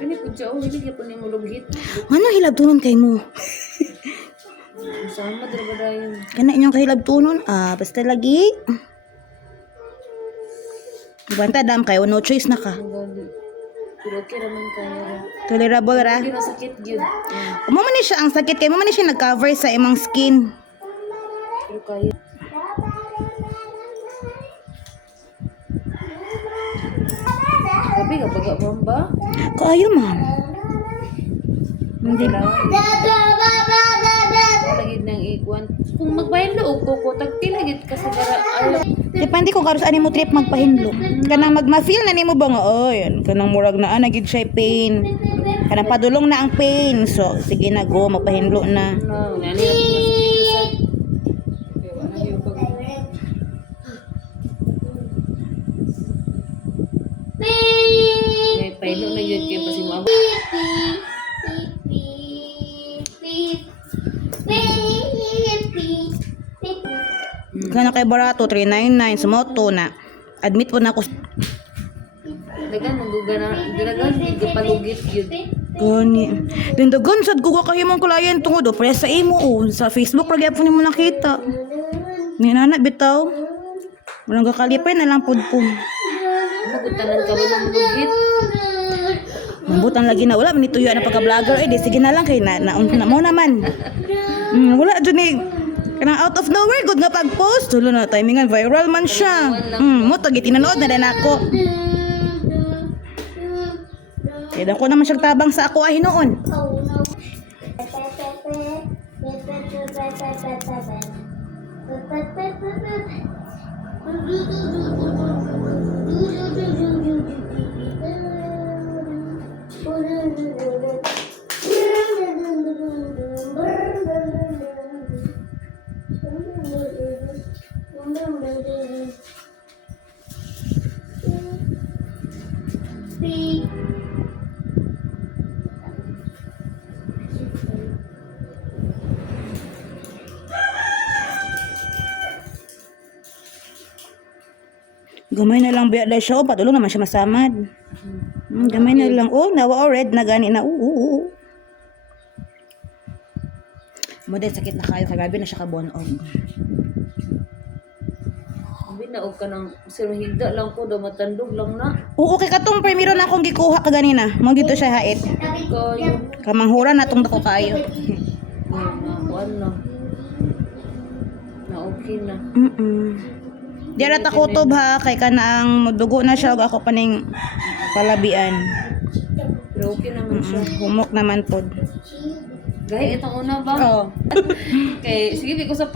Ini po siya, hindi ka po ni mulugit. Ano hilabtunon kay mo? Sama dira ba yun? Kana inyong kahilabtunon? Basta lagi. Banta dam kayo, no choice na ka. Ang gali. Pero okay naman kaya. Tolerable ra. Hindi masakit yun. Mo man ni siya ang sakit kay mo man ni siya nag-cover sa imong skin. Pero kaya. Sabi ka, baga ba? Kaayo ma'am. Hindi lang. Lagid ng ikuan. Kung magbayad loob ko, tagtilagid ka sa gara. Depende kung karos ani mo trip magpahinlo. Kanang magma-feel na nimo ba nga oy, kanang murag na gid siya pain. Kanang padulong na ang pain. So sige na go magpahinlo na. No, nani lang masakit sa. Kaya wala yung pag. May pailo na yun kaya pa si mama. Kana kay barato 399 sa moto na. Admit po na ako. Dagan gapalugit yun. Gani. Then dagan sad ko kahimong kulayan tungod o press sa imo o sa Facebook ra gyapon nimo nakita. Ni nana bitaw. Walang kakalipay na lang pud po. Magutanan ka ng lugit. Mabutan lagi na wala manituyo na pagka-vlogger di sige na lang kay na mo naman. Wala jud ni kanang out of nowhere good nga pag-post. Tulo na timingan viral man siya. Mo tagi tinanood na din ako. Kaya ko naman siyang tabang sa ako ay noon. Gamay na lang biya dahil siya. Patulong naman siya masamad. Gamay na lang. Oh, nawa red na gani na. Mo din sakit na kayo. Kagabi na siya kabonog. Binaog ka ng sirhigda lang ko, matandog lang na. Oo, kay katong primero na akong gikuha ka ganina. Mo dito siya hait. Kayo. Kamanghura na itong dako kayo. Nakuan na. Na okay na. Di ara ta kutob ha kay kanang dugo na siya ug ako paning palabian. Pero okay naman siya. Humok naman pod. Gaya itong una ba? Oo. Okay, sige, ko sa